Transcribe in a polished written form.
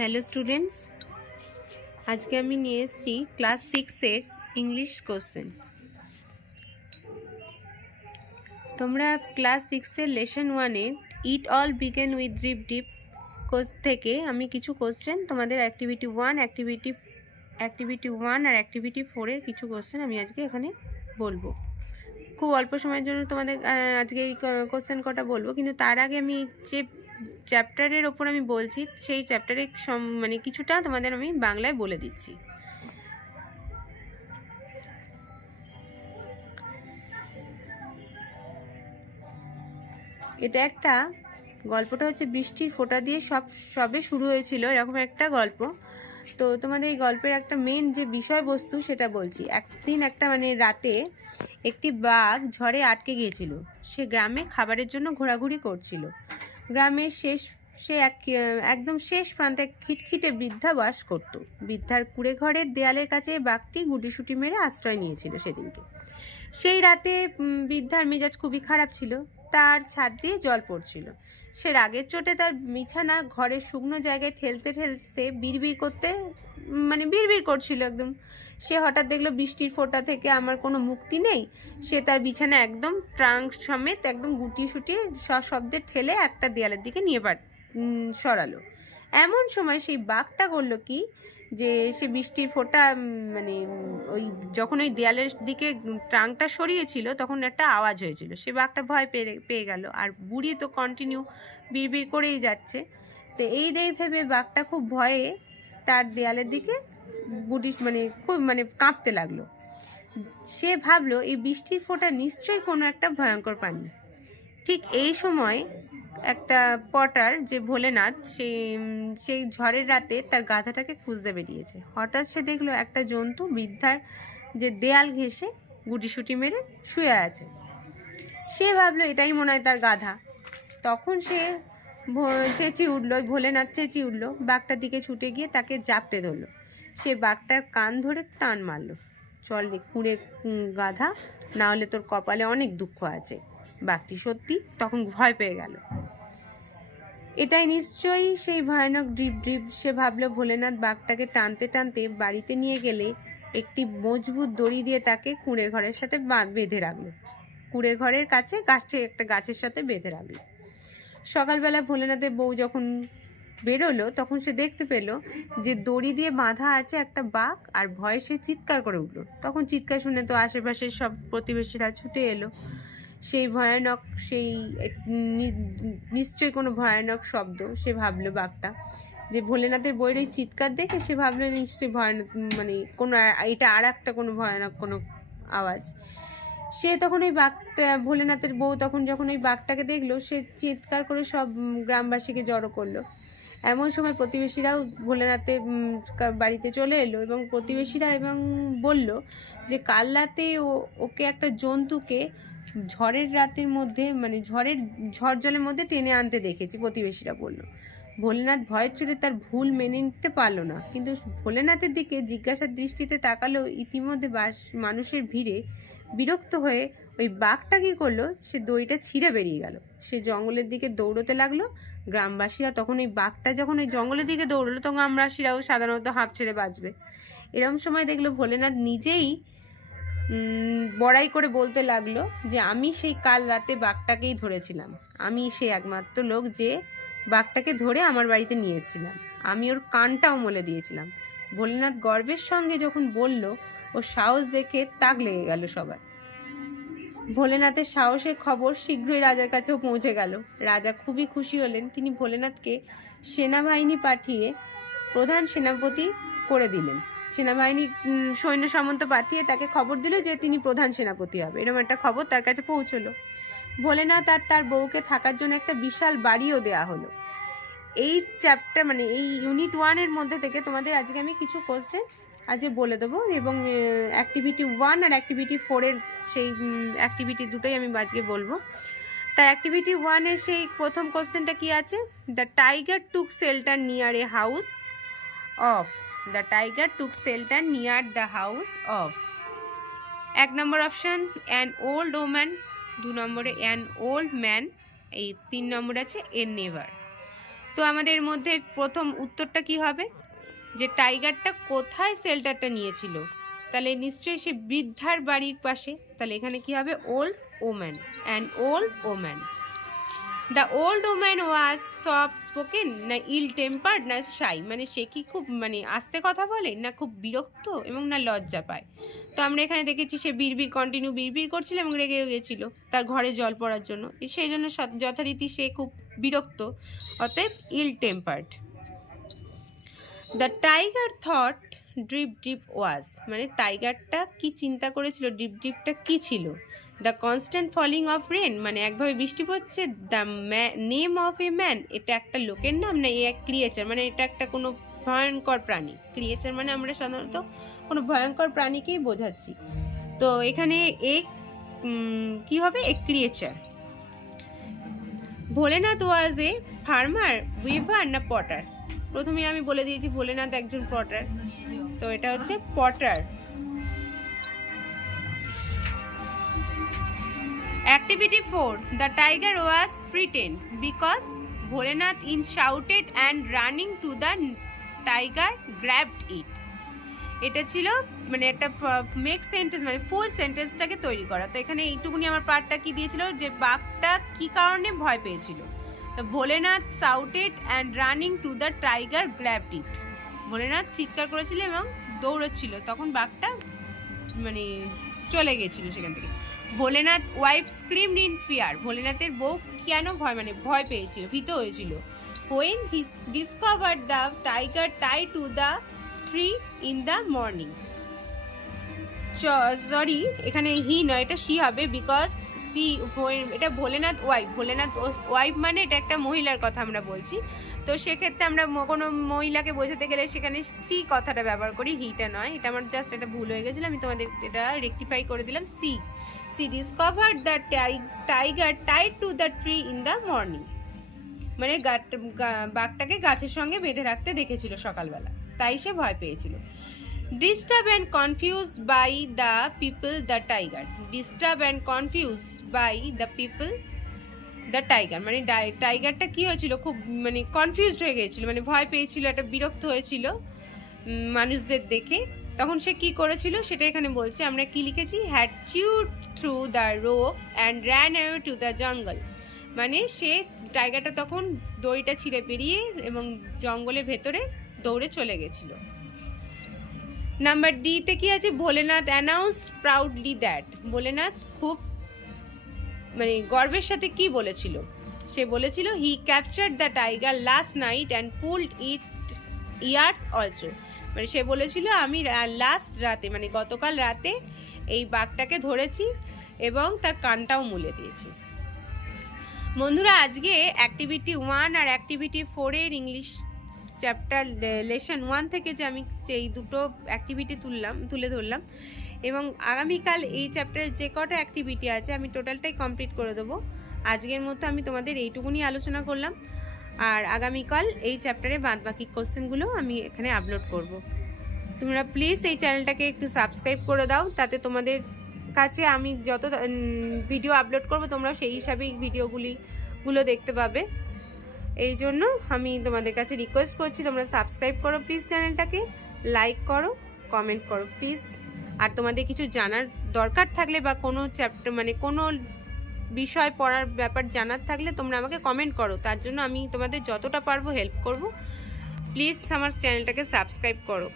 Hello students, আজকে আমি নিয়ে এসেছি ক্লাস 6-এর ইংলিশ কোশ্চেন। তোমরা ক্লাস 6-এর লেসন 1-এর it all began with drip drip course থেকে আমি কিছু কোশ্চেন তোমাদের অ্যাক্টিভিটি 1 আর অ্যাক্টিভিটি 4-এর কিছু কোশ্চেন আমি আজকে এখানে বলবো। খুব অল্প সময়ের জন্য তোমাদের আজকে এই কোশ্চেন কটা বলবো, কিন্তু তার আগে আমি যে চ্যাপ্টারের ওপর আমি বলছি সেই চ্যাপ্টারে মানে কিছুটা তোমাদের আমি বাংলায় বলে দিচ্ছি। এটা একটা গল্পটা হচ্ছে বৃষ্টির ফোঁটা দিয়ে সবে শুরু হয়েছিল, এরকম একটা গল্প। তো তোমাদের এই গল্পের একটা মেন যে বিষয়বস্তু সেটা বলছি। একদিন একটা মানে রাতে একটি বাঘ ঝড়ে আটকে গিয়েছিল। সে গ্রামে খাবারের জন্য ঘোরাঘুরি করছিল। গ্রামের একদম শেষ প্রান্তে খিটখিটে বৃদ্ধা বাস করত। বৃদ্ধার কুঁড়ে ঘরের দেয়ালের কাছে বাঘটি গুটিসুটি মেরে আশ্রয় নিয়েছিল সেদিনকে। সেই রাতে বৃদ্ধার মেজাজ খুবই খারাপ ছিল। তার ছাদ দিয়ে জল পড়ছিল। সে রাগের চোটে তার বিছানা ঘরের শুকনো জায়গায় ঠেলতে ঠেলতে বিড়বিড় করছিল একদম। সে হঠাৎ দেখলো বৃষ্টির ফোঁটা থেকে আমার কোনো মুক্তি নেই। সে তার বিছানা একদম ট্রাঙ্ক সমেত একদম গুটিয়ে সুটিয়ে সশব্দে ঠেলে একটা দেয়ালের দিকে নিয়ে সরালো। এমন সময় সেই বাঘটা করলো কি, যে সে বৃষ্টির ফোঁটা যখন ওই দেয়ালের দিকে ট্রাঙ্কটা সরিয়েছিল তখন একটা আওয়াজ হয়েছিল। সে বাঘটা ভয় পেয়ে গেল, আর বুড়ি তো কন্টিনিউ বিড়বিড় করেই যাচ্ছে। তো এই ভেবে বাঘটা খুব ভয়ে তার দেয়ালের দিকে খুব কাঁপতে লাগলো। সে ভাবলো এই বৃষ্টির ফোঁটা নিশ্চয়ই কোনো একটা ভয়ঙ্কর প্রাণী। ঠিক এই সময় একটা পটার যে ভোলেনাথ সেই ঝড়ের রাতে তার গাধাটাকে খুঁজতে বেরিয়েছে। হঠাৎ সে দেখলো একটা জন্তু বৃদ্ধার যে দেয়াল ঘেঁষে গুটিসুটি মেরে শুয়ে আছে। সে ভাবলো এটাই মনে হয় তার গাধা। তখন সে চেঁচিয়ে উঠলো, ভোলেনাথ চেঁচিয়ে উঠলো, বাঘটার দিকে ছুটে গিয়ে তাকে জাপটে ধরলো। সে বাঘটার কান ধরে টান মারলো। চল রে কুঁড়ে গাধা, না হলে তোর কপালে অনেক দুঃখ আছে। বাঘটি সত্যি তখন ভয় পেয়ে গেল। এটাই নিশ্চয়ই সেই ভয়ানক ড্রিপ। সে ভাবলো ভোলেনাথ বাঘটাকে টানতে টানতে বাড়িতে নিয়ে গেলে একটি মজবুত দড়ি দিয়ে তাকে কুঁড়ে ঘরের সাথে বেঁধে রাখলো। কুঁড়ে ঘরের কাছে একটা গাছের সাথে বেঁধে রাখলো। সকালবেলা ভোলেনাথের বউ যখন বেরোলো তখন সে দেখতে পেল যে দড়ি দিয়ে বাঁধা আছে একটা বাঘ, আর ভয়ে সে চিৎকার করে উঠলো। তখন চিৎকার শুনে তো আশেপাশের সব প্রতিবেশীরা ছুটে এলো। নিশ্চয়ই কোনো ভয়ানক শব্দ। সে ভাবলো বাঘটা যে ভোলেনাথের বইয়ের এই চিৎকার দেখে সে ভাবলো নিশ্চয়ই ভয়ানক এটা আর একটা কোনো ভয়ানক কোনো আওয়াজ। সে তখন ওই ভোলেনাথের বউ যখন ওই বাঘটাকে দেখলো, সে চিৎকার করে সব গ্রামবাসীকে জড়ো করলো। এমন সময় প্রতিবেশীরাও ভোলেনাথের বাড়িতে চলে এলো এবং প্রতিবেশীরা বলল যে কাল রাতে ওকে একটা জন্তুকে ঝড়ের রাতের মধ্যে ঝড় জলের মধ্যে টেনে আনতে দেখেছি। প্রতিবেশীরা বলল। ভোলেনাথ ভয়ের চোটে তার ভুল মেনে নিতে পারলো না, কিন্তু ভোলেনাথের দিকে জিজ্ঞাসার দৃষ্টিতে তাকালো। ইতিমধ্যে মানুষের ভিড়ে বিরক্ত হয়ে ওই বাঘটা কী করলো, সে দড়িটা ছিঁড়ে বেরিয়ে গেল। সে জঙ্গলের দিকে দৌড়তে লাগলো। গ্রামবাসীরা তখন ওই বাঘটা যখন ওই জঙ্গলের দিকে দৌড়লো তখন গ্রামবাসীরাও সাধারণত হাঁপ ছেড়ে বাঁচবে। এরকম সময় দেখলো ভোলেনাথ নিজেই বড়াই করে বলতে লাগলো যে আমি সেই কাল রাতে বাঘটাকেই ধরেছিলাম। আমি সেই একমাত্র লোক যে বাঘটাকে ধরে আমার বাড়িতে নিয়ে এসেছিলাম। আমি ওর কানটাও মলে দিয়েছিলাম। ভোলেনাথ গর্বের সঙ্গে যখন বলল, ওর সাহস দেখে তাক লেগে গেল সবার। ভোলেনাথের সাহসের খবর শীঘ্রই রাজার কাছেও পৌঁছে গেল। রাজা খুবই খুশি হলেন। তিনি ভোলেনাথকে সেনাবাহিনী পাঠিয়ে প্রধান সেনাপতি করে দিলেন। সেনাবাহিনী সৈন্য সামন্ত পাঠিয়ে তাকে খবর দিল যে তিনি প্রধান সেনাপতি হবে। এরকম একটা খবর তার কাছে পৌঁছলো। ভোলেনাথ আর তার বউকে থাকার জন্য একটা বিশাল বাড়িও দেয়া হলো। এই চ্যাপ্টার এই ইউনিট 1-এর মধ্যে থেকে তোমাদের আজকে আমি কিছু কোশ্চেন আজকে বলে দেবো, এবং অ্যাক্টিভিটি 1 আর অ্যাক্টিভিটি 4-এর সেই অ্যাক্টিভিটি দুটোই আমি আজকে বলবো। তার অ্যাক্টিভিটি 1-এর সেই প্রথম কোশ্চেনটা কি আছে? The tiger took shelter near a house of. The tiger took shelter near the house of. 1 number option an old woman, 2 নম্বরে অ্যান ওল্ড ম্যান, এই 3 নম্বর আছে এ নেভার। তো আমাদের মধ্যে প্রথম উত্তরটা কি হবে, যে টাইগারটা কোথায় শেল্টারটা নিয়েছিল? তাহলে নিশ্চয়ই সে বৃদ্ধার বাড়ির পাশে। তাহলে এখানে কি হবে, old woman, an old woman. The old woman was soft spoken, না ইল টেম্পার্ড, না শাই, মানে সে কি খুব মানে আস্তে কথা বলে, না খুব বিরক্ত, এবং না লজ্জা পায়। তো আমরা এখানে দেখেছি সে কন্টিনিউ বিড়বিড় করছিল এবং রেগে গিয়েছিল তার ঘরে জল পড়ার জন্য, সেই জন্য যথারীতি সে খুব বিরক্ত, অতএব ill tempered. The tiger thought drip drip was, মানে টাইগারটা কি চিন্তা করেছিল, ডিপ ডিপটা কি ছিল? The constant falling of rain, মানে একভাবে বৃষ্টি পড়ছে। The name of a man, এটা একটা লোকের নাম, না এ এক ক্রিয়েচার, মানে এটা একটা কোনো ভয়ঙ্কর প্রাণী। ক্রিয়েচার মানে আমরা সাধারণত কোনো ভয়ঙ্কর প্রাণীকেই বোঝাচ্ছি। তো এখানে এ কি হবে, a creature. Bholenath was a farmer, weaver, না পটার? প্রথমে আমি বলে দিয়েছি ভোলেনাথ একজন পটার, তো এটা হচ্ছে Potter. Activity 4. The tiger was frightened because Bholenath in shouted and running to the tiger grabbed it. এটা ছিল মানে একটা মেক সেন্টেন্স, মানে ফুল সেন্টেন্সটাকে তৈরি করা। তো এখানে এইটুকুনি আমার পার্টটা কি দিয়েছিল, যে বাঘটা কি কারণে ভয় পেয়েছিল। তো Bholenath shouted and running to the tiger grabbed it, Bholenath চিৎকার করেছিল এবং দৌড়চ্ছিল, তখন বাঘটা মানে চলে গেছিল সেখান থেকে। Bholenath wife screamed in fear, ভোলেনাথের বউ কেন ভয় পেয়েছিল, ভীত হয়েছিল। When he discovered the tiger tie to the tree in the morning, sorry এখানে হি নয়, এটা সি হবে, বিকজ সি, এটা ভোলেনাথ ওয়াইফ মানে এটা একটা মহিলার কথা আমরা বলছি। তো সেক্ষেত্রে আমরা কোনো মহিলাকে বোঝাতে গেলে সেখানে সি কথাটা ব্যবহার করি, হিটা নয়। এটা আমার জাস্ট এটা ভুল হয়ে গেছিলো, আমি তোমাদের এটা রেকটিফাই করে দিলাম। She discovered the tiger tied to the tree in the morning, মানে বাঘটাকে গাছের সঙ্গে বেঁধে রাখতে দেখেছিল সকালবেলা, তাই সে ভয় পেয়েছিল। Disturb and confused by the people the tiger, disturb and confused by the people the tiger, মানে টাইগারটা কি হয়েছিল, খুব মানে কনফিউজড হয়ে গিয়েছিল, মানে ভয় পেয়েছিল, একটা বিরক্ত হয়েছিল মানুষদের দেখে। তখন সে কি করেছিল সেটা এখানে বলছে, আমরা কি লিখেছি, had chewed through the rope and ran away to the jungle, মানে সে টাইগারটা তখন দড়িটা ছিঁড়ে বেরিয়ে এবং জঙ্গলের ভেতরে দৌড়ে চলে গেছিল। নাম্বার ডি তে কি আছে, Bholenath announced proudly that, Bholenath খুব মানে গর্বের সাথে কি বলেছিল, সে বলেছিল he captured the tiger last night and pulled its ears also, মানে সে বলেছিল আমি লাস্ট রাতে মানে গতকাল রাতে এই বাঘটাকে ধরেছি এবং তার কানটাও মুলে দিয়েছি। বন্ধুরা, আজকে অ্যাক্টিভিটি 1 আর অ্যাক্টিভিটি 4 এর ইংলিশ চ্যাপ্টার লেসন 1 থেকে যে আমি এই দুটো অ্যাক্টিভিটি তুলে ধরলাম, এবং আগামীকাল এই চ্যাপ্টারের যে কটা অ্যাক্টিভিটি আছে আমি টোটালটাই কমপ্লিট করে দেবো। আজকের মতো আমি তোমাদের এইটুকুনি আলোচনা করলাম, আর আগামীকাল এই চ্যাপ্টারে বাদবাকি কোশ্চেনগুলো আমি এখানে আপলোড করব। তোমরা প্লিজ এই চ্যানেলটাকে একটু সাবস্ক্রাইব করে দাও, তাতে তোমাদের কাছে আমি যত ভিডিও আপলোড করব তোমরা সেই হিসাবেই ভিডিওগুলো দেখতে পাবে। এই জন্য আমি তোমাদের কাছে রিকোয়েস্ট করছি তোমরা সাবস্ক্রাইব করো প্লিজ, চ্যানেলটাকে লাইক করো, কমেন্ট করো প্লিজ। আর তোমাদের কিছু জানার দরকার থাকলে বা কোনো চ্যাপ্টার মানে কোনো বিষয় পড়ার ব্যাপার জানার থাকলে তোমরা আমাকে কমেন্ট করো, তার জন্য আমি তোমাদের যতটা পারবো হেল্প করব। প্লিজ আমার চ্যানেলটাকে সাবস্ক্রাইব করো।